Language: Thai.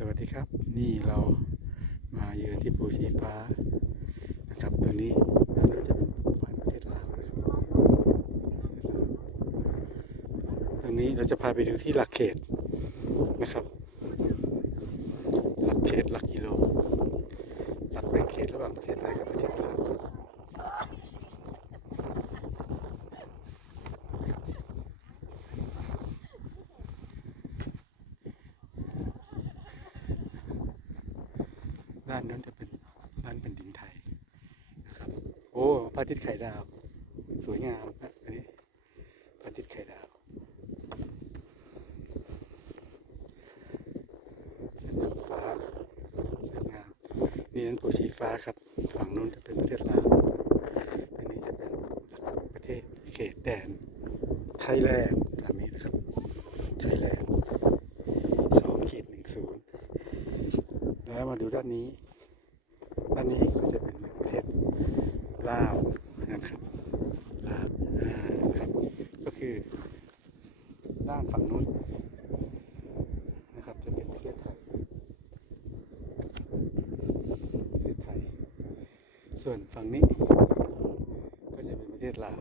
สวัสดีครับ นี่เรามาเยือนที่ภูชีฟ้านะครับตรงนี้ด้านนู้จะเป็นประเทศลาวนะครับตรงนี้เราจะพาไปดูที่หลักเขตนะครับ หลักเขตหลักกิโล หลักแบ่งเขตระหว่างประเทศไทยกับประเทศลาว นั้นจะเป็นด้านแผ่นดินไทยนะครับ โอ้พระอาทิตย์ไข่ดาว สวยงามนะอันนี้พระอาทิตย์ไข่ดาวเส้นขอบฟ้าสวยงามนี่นั้นภูชีฟ้าครับ ฝั่งนู้นจะเป็นประเทศลาวตรงนี้จะเป็นประเทศเขตแดนไทยแลนด์ตามนี้นะครับ ไทยแลนด์สองขีดหนึ่งศูนย์แล้วมาดูด้านนี้ ด้านนี้ก็จะเป็นประเทศลาวนะครับลาวอ่านะครับ ก็คือด้านฝั่งนู้นนะครับ จะเป็นประเทศไทยประเทศไทย ส่วนฝั่งนี้ก็จะเป็นประเทศลาว